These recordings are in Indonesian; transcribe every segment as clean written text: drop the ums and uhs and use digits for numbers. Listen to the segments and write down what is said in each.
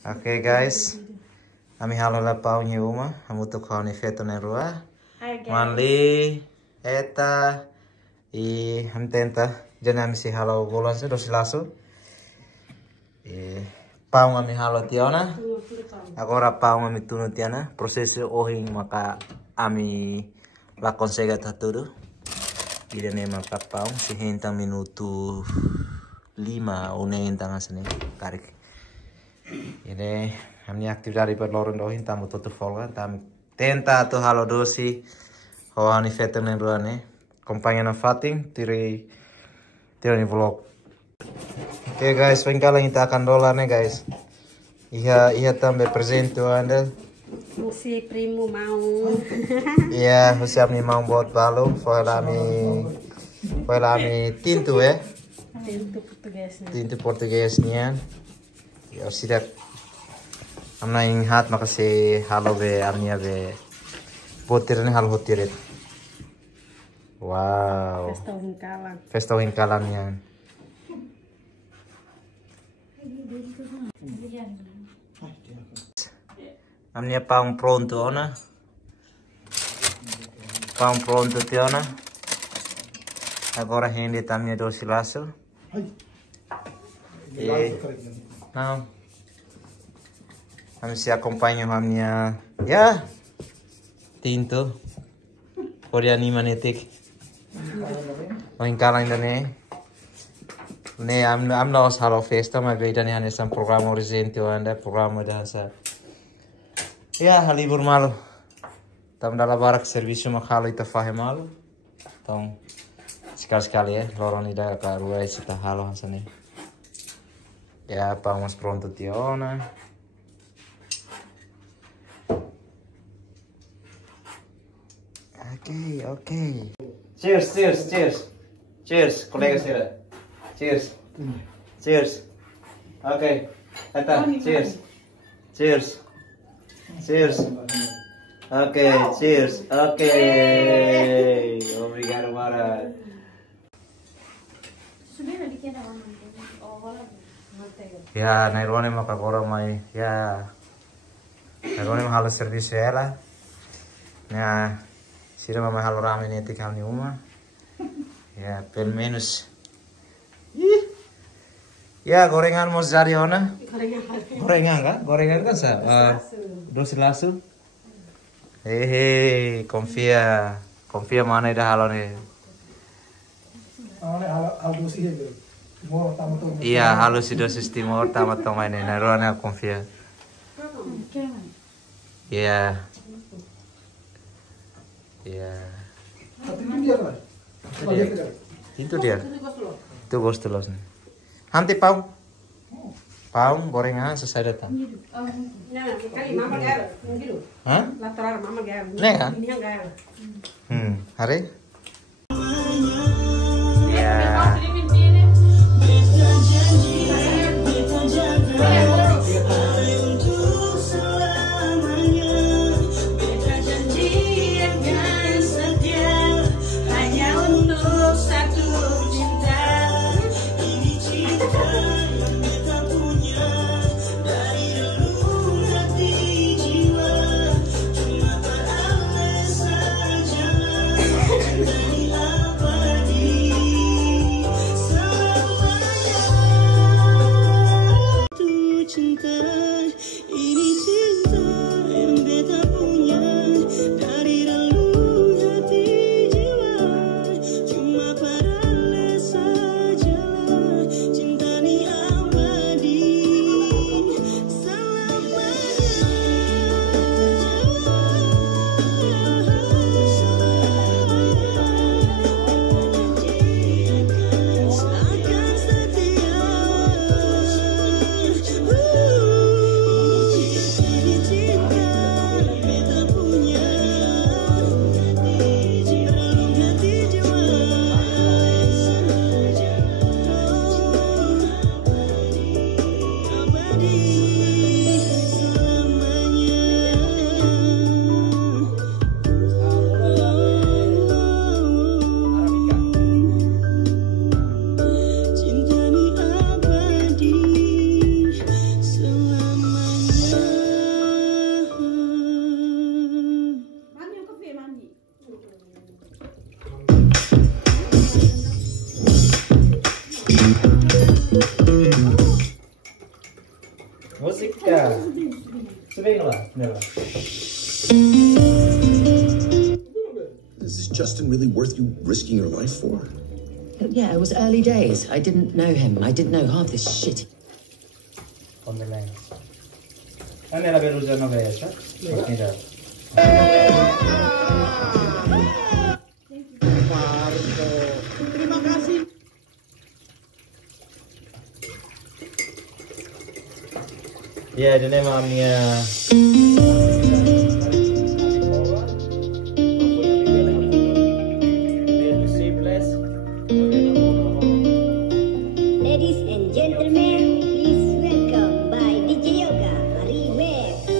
Oke guys, kami halo la pau ni uma, amu tu kau ni feto na rua. Manli, eta, hamtenta, jana kami si halo golan se dosi lasu. Pau kami halo tiona. Agora pau kami tunu tiana, proseso ohing maka kami lakon sega taturu. Ida ne maka pau si hentang minuto 5 o hentang asane karik. Ini kami aktif dari perloron dohin tamu tutup folga tam tenta tu halo dosi hawa ni fetem nen ruane kompanya na fating tiri ni vlog. Oke guys, pengkalan kita akan dolar nih guys. Iya tambah presento anda. Musi primo mau. Iya, usiap nih mau buat balu, foilami tintu Tintu Portugesnya. Ya sidak amna ingat makasih halo be amnya be botir ni hal hotiret. Wow. Festo hingkalannya. Amnya pang pronto ona. Pang pronto tiona. Agora rende tamnya dosi lasso. Não. Kami si acompanha a minha tinto. Koreani manetik. O hingkalan ainda ne. Ne am nós halo festa mas veida ne hanesan programa recente anda programa dança. Ya libur malu. Tam dalam barak serviço makalo ita fahe malu. Então sekali ya lorong ida ka rua ita halo hasane. Ya, vamos pronto, Tiona. Oke. Cheers, kolega Sira. Cheers. Oke. Eta, cheers. Oke, cheers. Oke. Obrigado, Mara. Ya, nairone maka kora mai ya. Nairone mahalo serviço ela. Ya, sira mama halo rame neti kami uma. Ya, pelo menos. Ya, gorengan mau cari ona? Gorengan kan sa? Dosi lasu. Confia mana ida halo nih. Halo dosi ya, bro. Iya, halus dosis timur tamat tomaine narona confia. Iya. Itu dia. Itu gostolos nih. Hanti pau. Pau gorengan selesai datang. Hah? Nih kan? Hari? Ya. Música. Subir lá, Is this Justin really worth you risking your life for? Yeah, it was early days. I didn't know him. I didn't know half this shit. On the lens. Ano la beluga no ve esa? Mira. Terima kasih. Ya, ini mamanya. Ladies and gentlemen, please welcome by DJ Yoga Remix.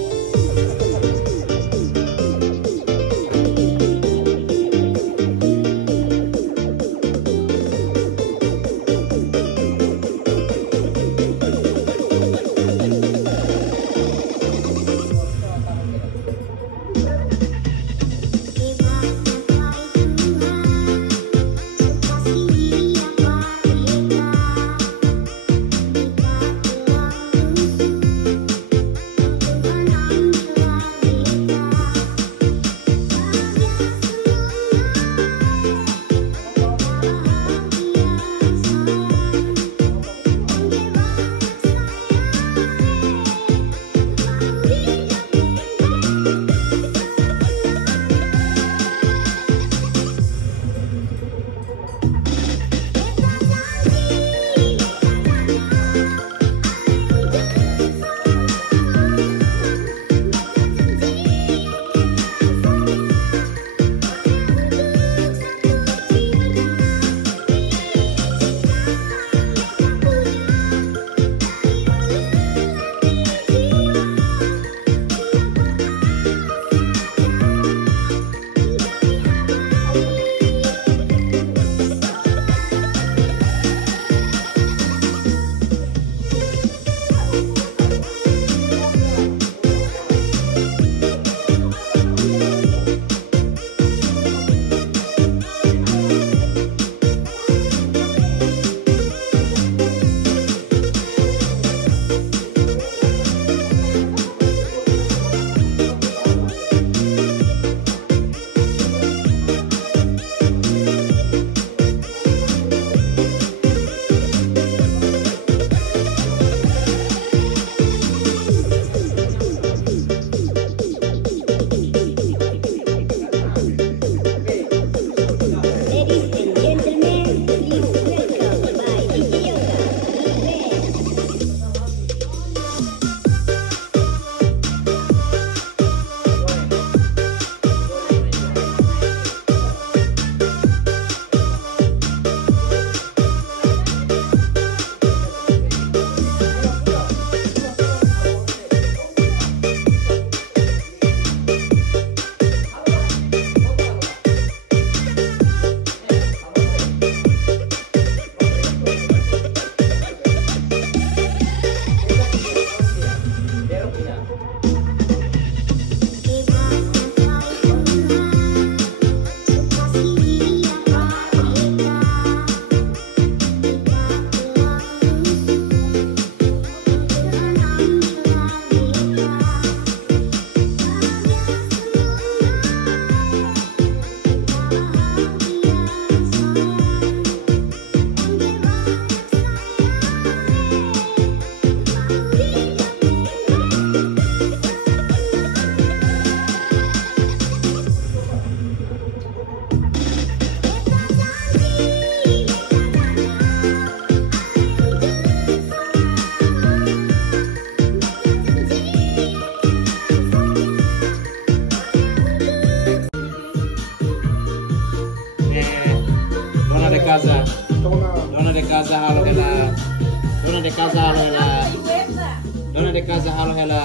casa halo hela.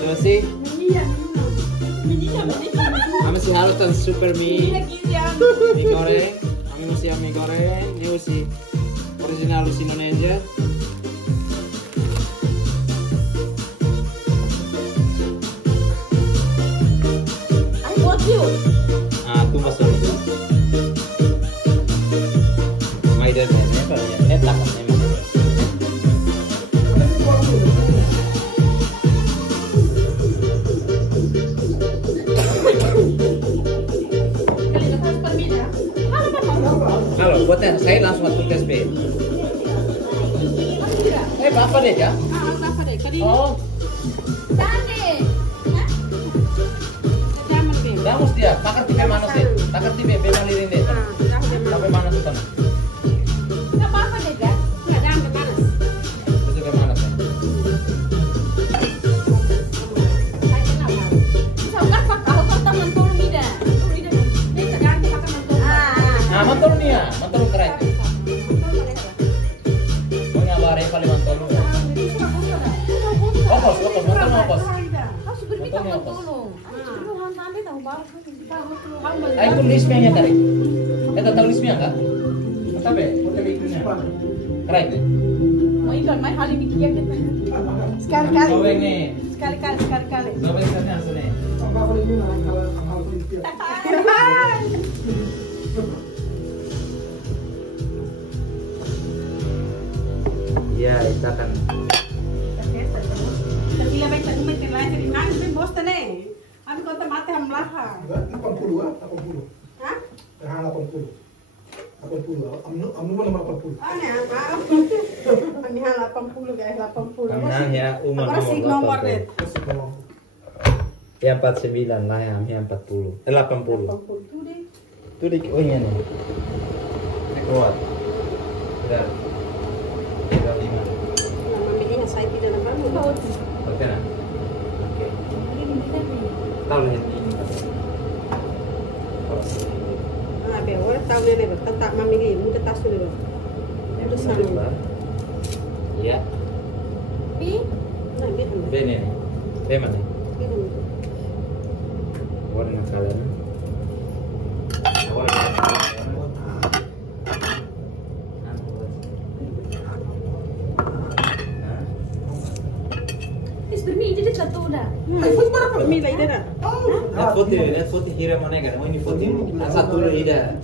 Terus sih? Kami si halo tan super mie goreng. Kami masih mie goreng. Ini sih original di Indonesia. I want you. Ah, tu masuk. Mai dan nenek, nenek tak nenek. saya langsung masuk tes B. Berapa deh ya? Berapa deh? Kadang. Oh, jangan mesti ya. Takar tipe mana sih? Takar tipe B malirin deh. Sampai mana tuh tanah? Nggak apa-apa deh, Kak. Nggak jangan kemanas. Itu ke mana sih? Nah, mantul nih ya, mantul keren. Mau nyabare paling mantul lu. Fokus, mantul fokus. Ayo tulisnya tadi. Tahu tulisnya enggak? Tapi, hotel itunya. Keren deh. Mau ikut main hal ini kia kita. Sekali-kali. Sobeng nih. Sekali-kali. Sobeng sana sini. Iya, kita kan. Terpilih baik tak umit yang lain dari mana? Tapi bos tene. Abi kota mati hamlaha. 80 ah, 80. Hah? 80. 80. Anu mana 80? Ah, ya, maaf. Ini hal 80 guys, 80. Nah, ya, umur Apa sih nomor deh? Ya 49 lah ya 40. 80. 80 tuh deh. Itu di oh ini nih. Ini kuat. Udah. Udah 5. Lama milihnya saya tidak nampak. Oke nah. Oke. Tahu nih ini. Ah, be, orang tahu nih be, tak memilih, muda tas dulu. Itu sama. Iya. Bi, nah gitu. B nih. B mana? Warna kalian. Net putih hira mana kan? Oh ini putih satu dulu ida.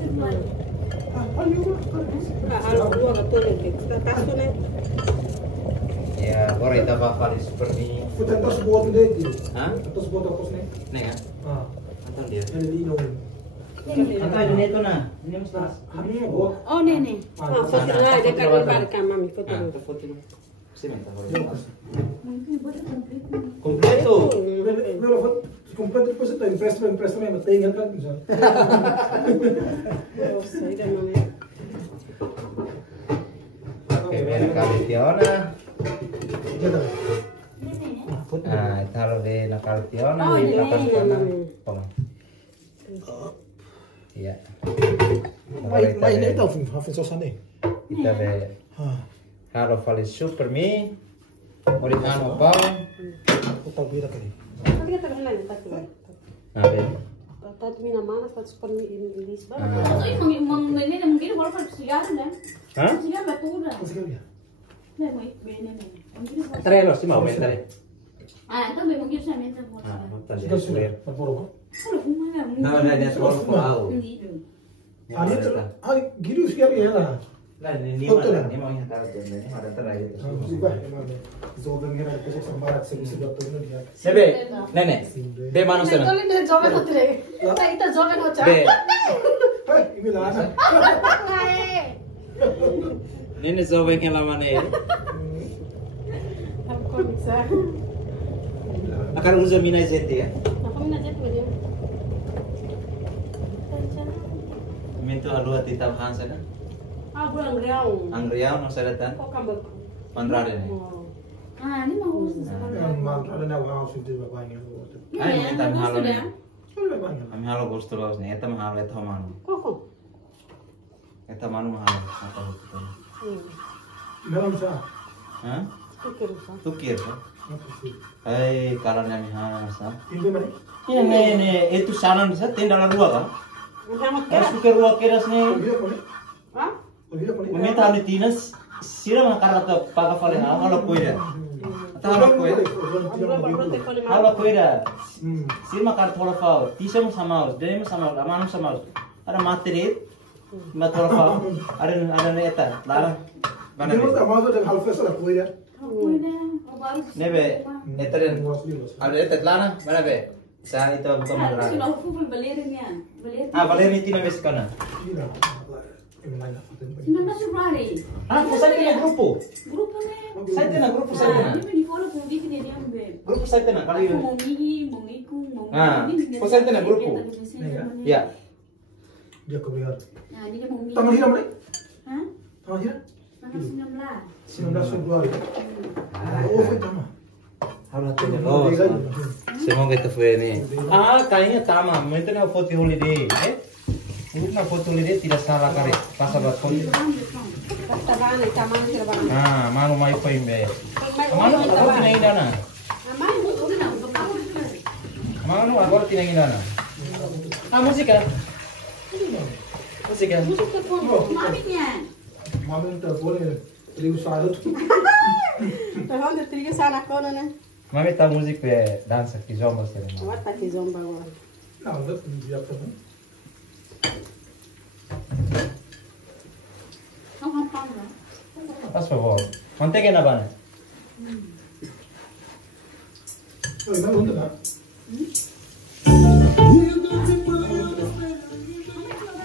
Ya, orang itu apa seperti. Putar terus buat deh. Hah? Terus buat terus nih. Nih kan? Ah, Atau dia? ada di Indo. Atau ini itu nah. Ini mas. buat. Oh, nenek. Ah, foto lah, dia kan barca mami foto. Ah, itu foto. Sini tak boleh. Completo. Pero completo depois está empresta mesmo, tem kan bisa. Oh, saya dah mami. Oke, biar kali Tiona. Jatuh. Nah, taruh di nakal Tiona Oh, di ini, belakang sana. ini. Pom. Iya. Mas ini tahu hafin sosane. Kita be taruh vali super mi. Oregano pau. Aku tahu beda kali. Tapi kita kan lain tak tuh. Nah, be. Tadi mina mana pas super ini Lisbon. Ah. mungkin walaupun sigaran dan Hah? sigaran batu udah. Mas kali ya. Nah, mau bene nih. Tare lo, si mau tare. Ah, então bem, mungkin saya minta mau. Ah, tadi Sudah sudah. clear. Performa. Kalau kumana. Nah, dia terlalu pau. Ani ter, gitu sekali ya lah. Nah, ini Betul. mana? Ini mau yang taruh tuh, ini ada terakhir. Juga emang. Zogan ngira ko sa barat sa sudah turun dia. Sebe, nenek. Be mana sana? Kalau dia joget hotel. Kita joget hotel. Be. Hei, ini lah anak. Nenek sobek yang lama nih. Aku bisa. Akan usaha mina jeti ya. Aku mina jet dia. Mintu aduh titam hansa kan? Ah, bulan Riau. Anggriau no sadatan. Kok kamu? Pandrade nih. Ah, ini mau Yang mantra na wow sudah bapaknya. Ay, minta halo nih. Sudah banyak. Kami halo gusto bagus nih. Eta mahalo eta manu. Kok? Eta manu mahalo. Apa itu? Dalam sa. Hah? Pikir sa. Tukir kan? Apa sih? Ay, kalau nami hansa. Pintu mana? Ini itu sanan bisa tenda dua kan? Sama Harus pikir dua keras nih. Bila kau ni? Hah? Bila kau ni? Meminta ni tinas sira makara to paga fale halo kuida. Atau halo kuida. Halo kuida. Sira makara thola fao. Tisam samaus, demi samaus, amanum samaus. Ada materi. Matoro fao. Ada neta. Lara. Mana? Dia mesti masuk dengan halfes lah kau ya. Nebe, neta dan ada neta lana. Mana be? Sa itu bukan Ah, madrag. sudah fuful balerin ya. Balerin. Ah, Valeri tina bes kana. Tidak. 19 Februari. Ah, saya tena grupo. Grupo nih. Saya tena grupo saya tena. Ini di follow kung di sini dia ambil. Grupo saya tena kali Aku ini. mau ngigi, mau ngikung, mau. Ah, kok saya tena grupo? Ya. Dia keluar. Nah, ini dia mau ngigi. Tanggal hiram, Rek? Hah? Tanggal hiram? Tanggal 19. 19 Februari. Oh, fue tama. Ahora tenemos. Semoga itu fue nih. Ah, kayaknya tama. Itu na foto holiday. Ini na foto holiday tidak salah kali. Pasal buat foto. Tabana, taman tabana. Ah, mano mai pa imbe. Mano, Mano agora tinangindana. Aman, Mano agora tinangindana. Ah, música. Música. Musik ke mamiknya. Mami não telefone, liga o saldo. Tahun tertiga sana kona na. Mami tá música é dança que zomba se não. Awat tak zomba agora. Não, não dia também. Ang hampang na. Por favor. Manteiga na bana. Oi, mas onde tá?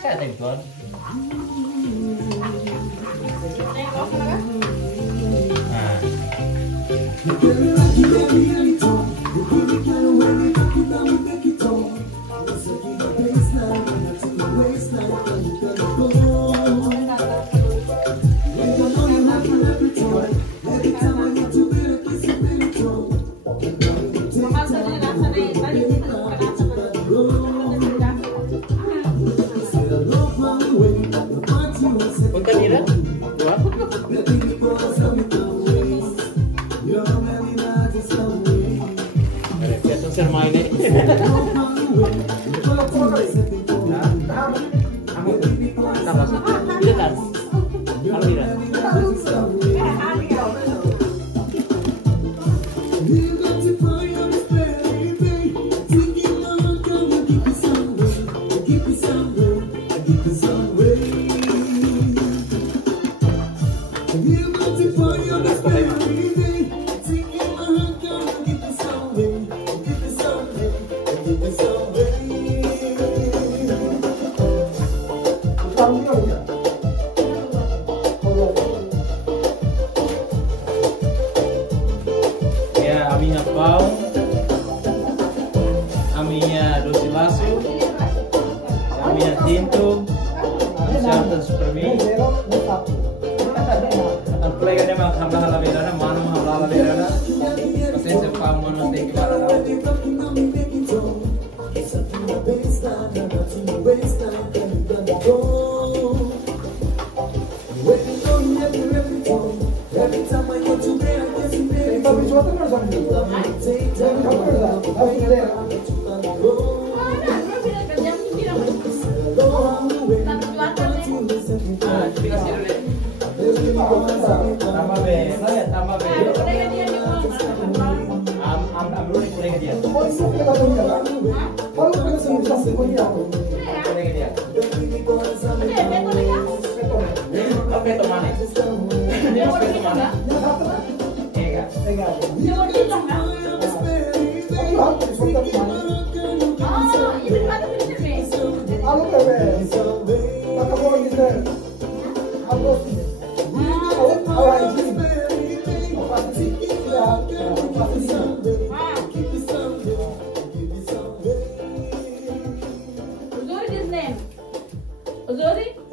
Saya tem tuan. Ah. Punta mira. Dua. Biasa ser main eh. Dekat. Kalau mira. Ya, a minha pau, a minha dosilaço, a minha tinto, a super mim. Ang kolega niya mga habla-halabera na, manong habla-halabera na. Pasensya pa mo nang take para na. Tambah be, saya tambah be. Ambil kolega dia. Kolega dia. Apa itu mana? Dia mau itu mana? Ega.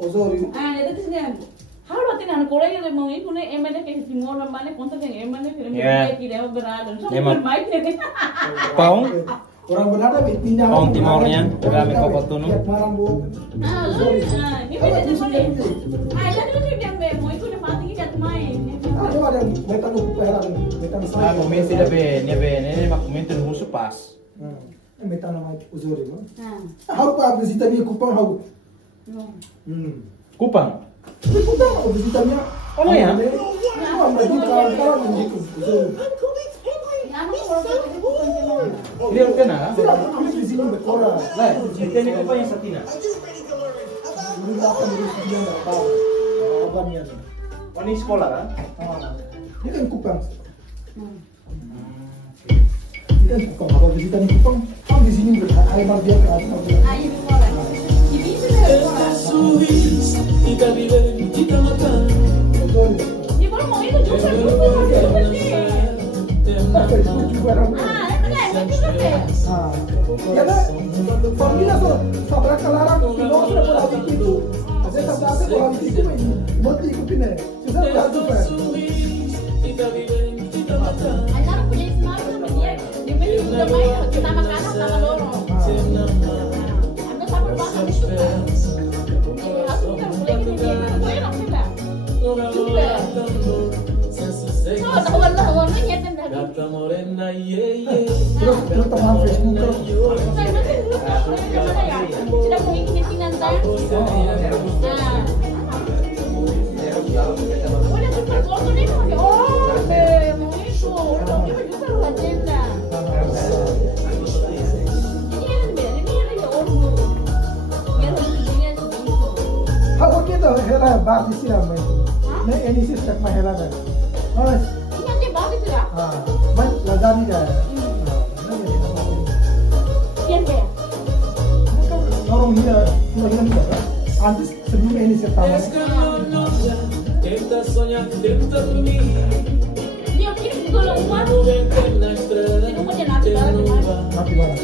Osório. Ah, itu sih kan. Halo tinggal kolega yang mau ikut nih, emang deh kayak timur mana kontak yang emang deh film Ya. tidak berada. Emang. Baik deh. Paung, Orang berada pindah. paung timurnya, kami kopot tunu. Marang bu. Ah, ini beda boleh. Ah, jadi lu yang mau ikut nih pasti kita main. Ada mereka lupa peran, mereka Ah, komisi dah be, ni mak komisi musuh pas. mereka nama Osório. Ah. How pa visita minha Kupang how? Kupang. Kupang how visita minha? Oh ya? Oh, mas di kalau mendiku Osório. Dia udah kena? Sila kami di sini berkora. Lah, kita ni kupang yang satina. Dulu apa dulu dia enggak tahu. Kabarnya. Oh ni sekolah kan? Ini kan Kupang. Ini kan Kupang. Kalau visita di Kupang, kami di sini berkara. Ayo dia ke atas. Ah, ini boleh. Ini sudah. sorriso e tá vivendo e tá matando. Di ba mo ito juga juga família só para calar mostra para o tipo às vezes a base para o tipo não tem que piné se você tá do pé anak punya smart sama dia dia juga main kita makan sama dorong aku sama banget itu aku kan boleh gini dia gue enak juga juga no tahu lah warnanya kan dah Gata morena, yeah, terus teman Facebook terus saya nanti dulu mana ya sudah mau ikut sinan saya udah super foto nih mau mau itu udah kita juga lu agenda ini ada orang biar dia how kita hela bar di sini apa ini ini sistem mahela dah mas ini nanti bagus ya mas lazani dah siapa orang dia juga antes sebelum ini sistem tenta sonhar, tenta dormir. dia kirim juga umat No vento na estrada, ini mau jadi nanti mati mana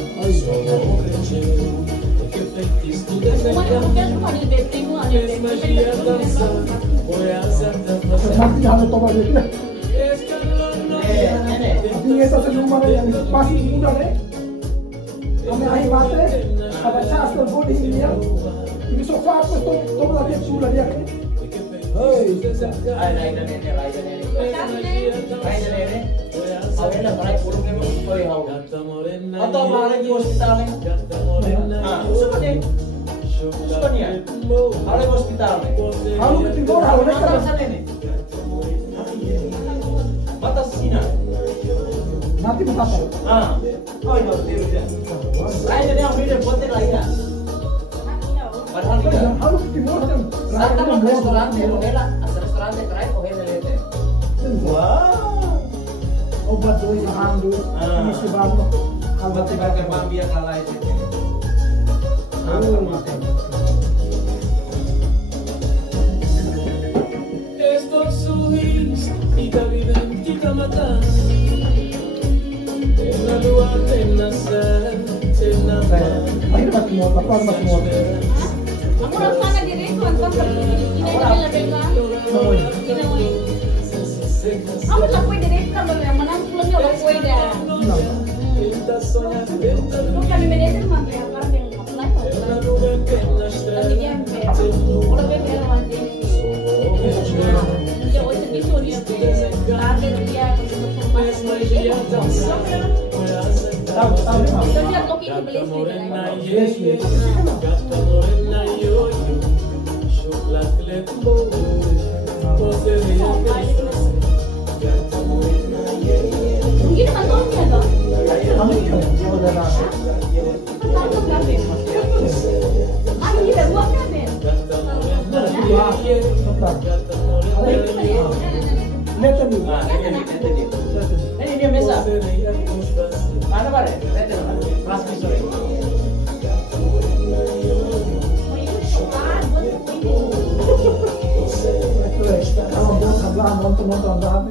que feitiço tudo é umat verdade. mungkin cuma di bete mu ada Fez magia dançar, foi acerta pra mati jangan coba dia Nenek. ini itu sebelum mana yang pasti muda deh kami akhir mati ada cas terbodi dia ini sofa apa tuh lagi sudah dia Hey, Gata morena, Atau malah di hospital nih. gata morena, Seperti sebenarnya. Kalau di hospital nih. kalau ketinggalan kalau Kalau mereka sana nih. Batas sini. nanti berapa Oh iya betul ya. Saya jadi yang beda botek lagi ya. Padahal tidak. kalau ketinggalan Santa mau ke restoran deh, restoran deh terakhir oh ini deh. Wah. obat doi handu ini sebab kalau Tiba ke Bambia kalah itu. estou sorriso e tá vivendo e tá matando. Tem na lua, tem na céu, tem na akhirnya mati mau apa mati mau aku rasanya diri itu antam pergi ini ada bela kamu tak kue diri kalau yang menang pulangnya udah kue dah Tenta sonhar, tenta bukan di media itu mah ya para yang apply na nuvem, tem na tapi estrada. dia udah bela mati dia hoje di sini ya ada dia Fez magia dançar, foi acerta pra tapi dia toki itu Gata morena, beli yeah, yeah. Gata morena, yo, yo. Chocolate bom, você veio Gata morena, yeah, yeah. mungkin kantornya toh kamu ya udah lah kantor berapa ah ini ada dua kan ya Gata morena, yeah, yeah. Gata morena, lihat tadi Ini dia biasa. você veio Mana bare? Plastik sore. kalau mau sebelah nonton berapa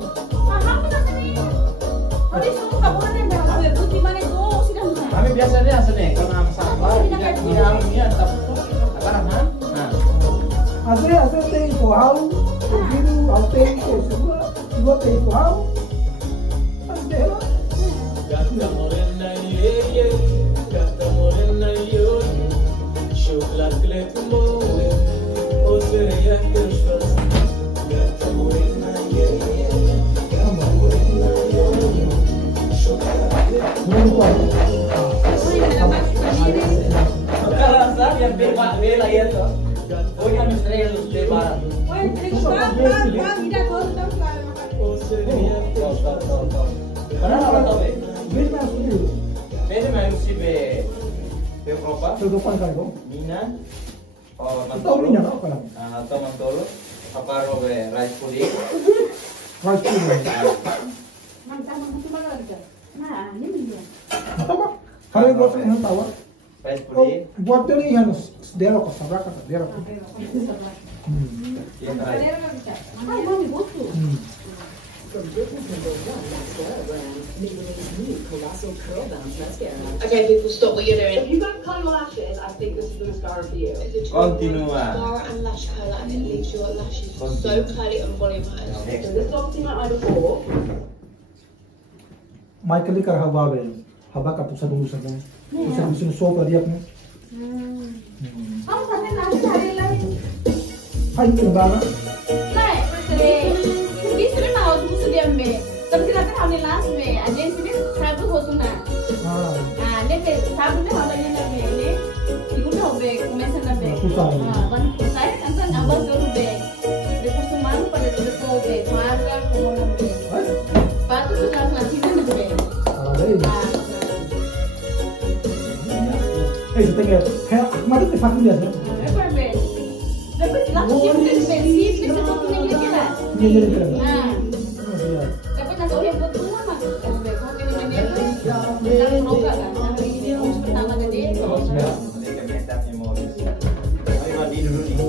Kami biasanya seneng karena sampah tidak dalamnya tetap apa namanya? hasil tempo how begitu ao tempo dua tempo how dela Gata morena, yeah, yeah. Gata morena, yo, yo. Chocolate bom, você veio Gata morena, yeah, yeah. Gata morena, yo, yo. não pode Kalau saya yang bela ya tuh. Oh yang Israel di barat. Você veio Padahal apa tahu be? bem mais subiu Beda memang si be Eropa, seu depan kan dong Mina, oh tahu Mantolo, minyak apa lah atau Mantolo, apa robe rice pudding. rice pudding Nah, ini dia. apa kalau buat yang tawar Faz por aí. Bota ele aí, dela com a sabraca, dela. E atrás. Ai, mami, gosto. Okay, people, stop what you're doing. If you don't curl your lashes, I think this is the mascara for you. Continua. Mascara and lash curler, and it leaves your lashes so curly and volumized. This is obviously my eye before. Michael ka haba ba yun? Haba ka po sa dulo sa ganyan. Sa gusto ng sopa diyak mo. Kamu sampai nanti hari lagi. Ay, ito ba nga? Nah, sini sini mau tuh sedia me. Tapi kita kan hamil last me. Ada yang sini sabu hotuna. Ah, ini sabu ni halanya na me. Ini ibu dah be, kumesan na be. Ban kusai kan kan abang dulu be. De kusuman pada de ko be. Marga komo be. Batu sudah nanti na be. Eh, tengok. Kayak Ahmad itu fakir dia. Lepas be. Lepas langsung dia be. Sip ni satu ni dia kira. Iya, kira. Ah. Dapat nak tahu yang betul mana? Kau kena mana tu? Kita roga kan? Hari ini harus pertama tadi. Ayo mandi dulu nih.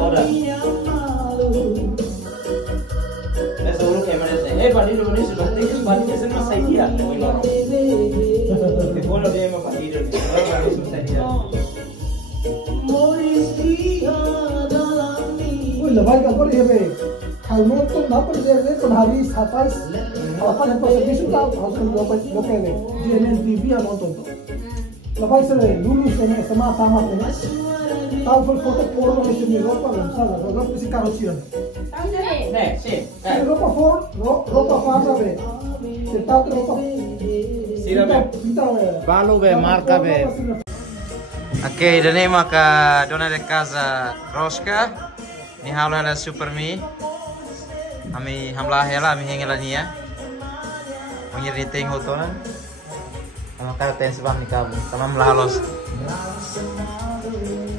Udah. Suruh kayak mana sih? Mandi dulu nih sudah. Mandi semua saya dia. Kalau dia mau mandi dulu, mandi semua saya dia. Uy, labay ka por ibe. Kalmo to na por de con hari 27. Apa yang pas bisu ta, harus lo pele. JNN TV ano to. Labay sa lulu sa sama tama na. Tahu foto poro ni sini ropa lang sa ropa si karosian. Nih, sih. Ropa farda be. Se ta ropa. Sira be. Balu be, marca be. Oke, dan ini maka dona de casa Roska. Ni halo ala super mi. Ami hamlah hela ami hengela nia. Mungkin riting hotonan. Sama kata yang sebab ni kamu. Sama melahalos.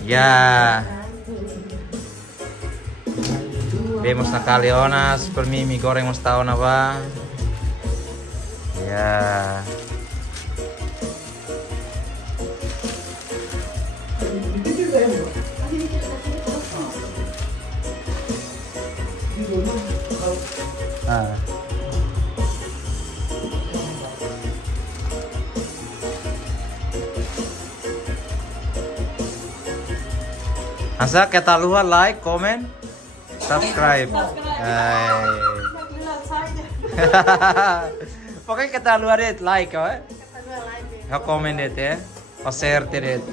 Ya. Vemos na kaliona super mi goreng mustahon apa. Ya. Ah. Asa kita luar like, comment, subscribe. Pokoknya kita luar itu like, comment itu ya, share itu.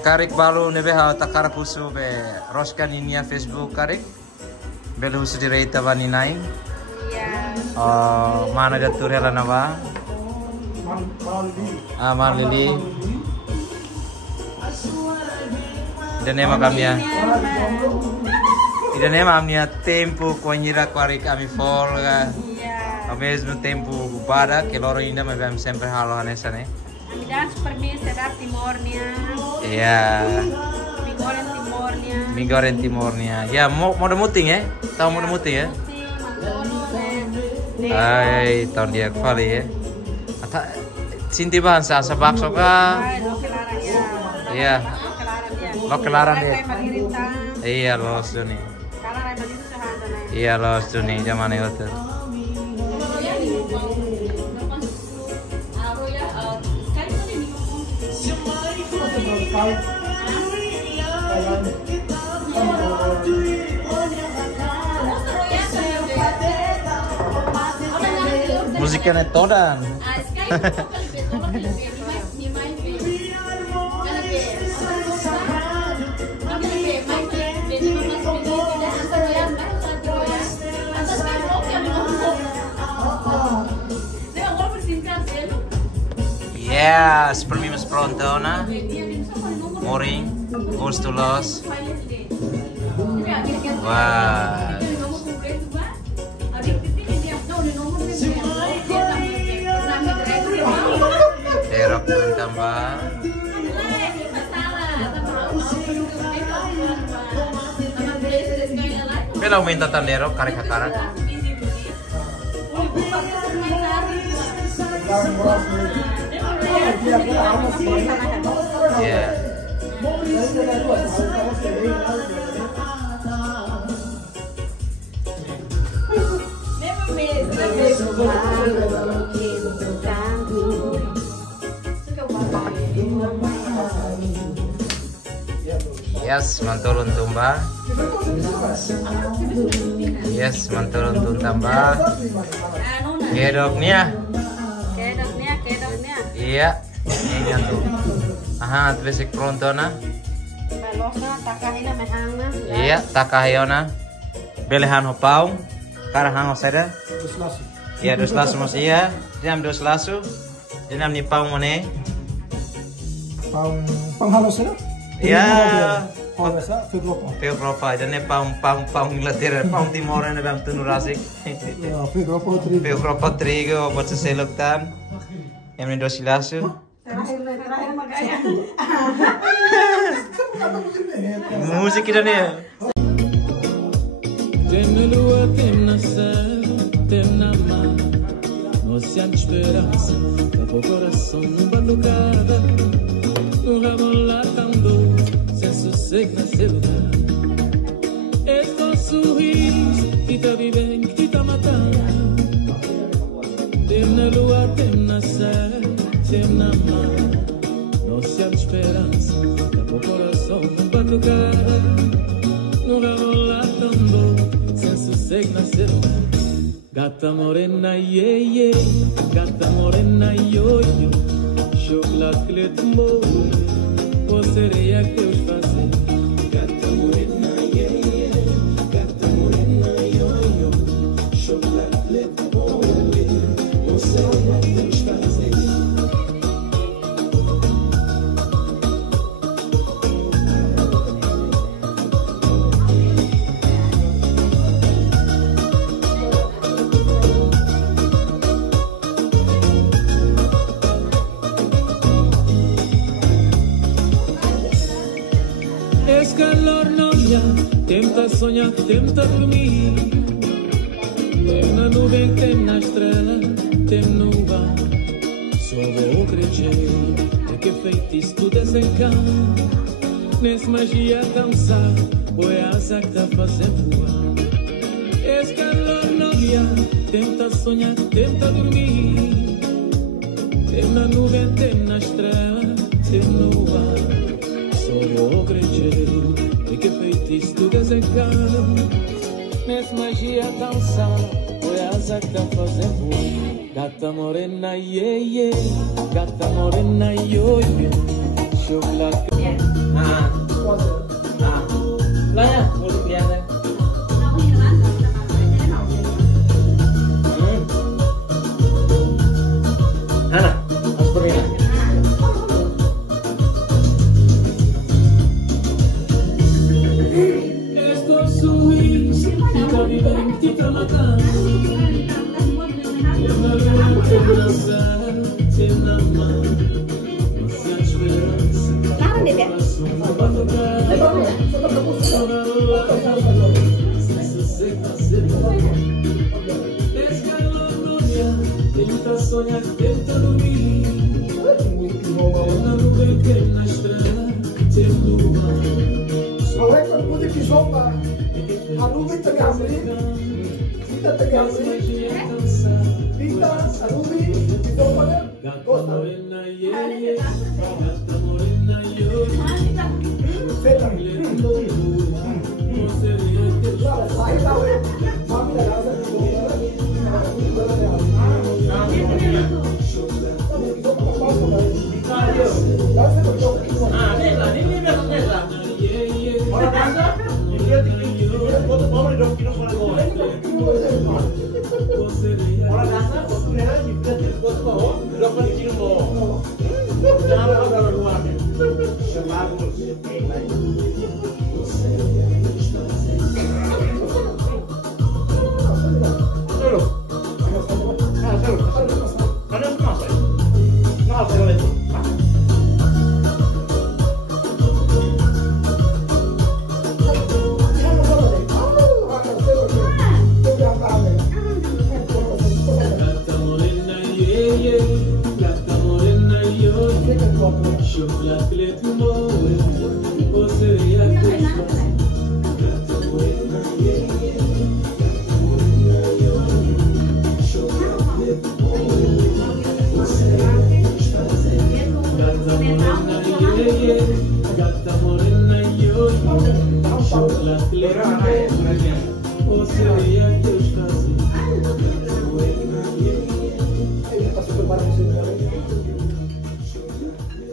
Karik balu nebe ha takar pusu be Roska ninia Facebook karik belu sudireta bani nain. Oh, mana gatur hela nawa? Amar lili. Idane makamnya. Idane mamnya tempo konjira karik kami fall ga. Ao mesmo tempo bada que loro ainda mas vamos sempre halo nessa né. Dan seperti sedap timurnya. Iya. Mie goreng timurnya. Ya, mau muting ya? Tahu mau muting ya? Hai, tahun dia kembali ya. Ata sinti bahan sa bakso ka? Iya. Lo kelaran ya. Iya, los tuh nih. Iya, los tuh nih zaman itu. Musiknya todan. Yes, permisos pronto, na? Morning, goes to los. Wow. Terok tambah. Bela aumenta tandero karek hakaran. Yeah. Yes, manturun tumba. Yes, manturun tumba. Kedoknya. Iya, ini tuh. Aha, basic pronto na. Iya, takahayona. Belehan hopau. Karahang osada. Iya, dos lasu masih ya. Dinam dos lasu. Dinam ni pau mone. Panghalos na? Iya. Feo propa. Dan ne pau Inglaterra, pau Timor na bang tunurasik. Feo propa trigo buat seseloktan. Yang ni dos lasu. Musik kita nih. Tem na lua, tem na céu, tem na mar, no oceano de esperança, tapa o coração num batucada, no rebolar tão doce, sem sossego na seu lugar. Este sorriso que tá vivendo, que tá matando. Tem na lua, tem na céu, tem na mar, no oceano de esperança, tapa o coração num batucada, no rebolar tão doce. Gata morena, yeah, yeah. Gata morena, yo, yo. Chocolate que lhe tomou. Você seria que eu fazer. Gata morena, yeah, yeah. Gata morena, yo, yo. Chocolate que lhe tomou. Você seria que eu fazer. Tenta sonhar, tenta dormir. Tem na nuvem, tem na estrela, tem no ar. Só vou acreditar que feitiço tudo desencanta. Nesse magia dançar, foi a asa que tá fazendo voar. Esse calor não guia, tenta sonhar, tenta dormir. Tem na nuvem, tem na estrela, tem no ar. Só vou acreditar que feitiço tudo desencanta. Nessa magia dançar, foi a asa que tá fazendo voar. Gata morena, yeah, yeah. Gata morena, yo, yo. Chocolate. Lah ya, boleh biasa. Ana, harus berminat. Tenta sonhar, tenta dormir. Na nuvem, tem na estrela, tem no ar. Olha que muda que jogo, a nuvem tá me abrindo. Pinta tá me abrindo. Pinta, a nuvem, então olha. Gata morena, yeah, yeah. Gata morena, yo. Você tá me sai da ué. Mami da casa. Orang kasa, dia foto power dong kilo pola go. Orang kasa, foto merah juga foto go, dong kan kilo go. Jangan lupa luar. Bagus.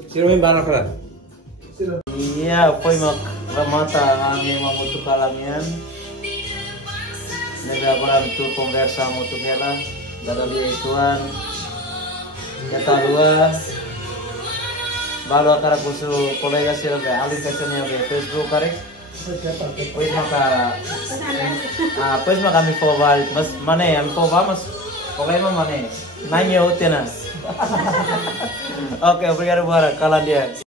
Sino ba nakara? Iya, foi mata kami mamutu kalangian. Nega barang tu conversa mutu kela, dada dia ituan. Kata dua, baru akar kusu kolega sila be alih kasihnya be Facebook kari. Pues maka kami forward mas mana yang forward mas pokoknya mana nanya utena. Oke, obrigado buat kalian dia.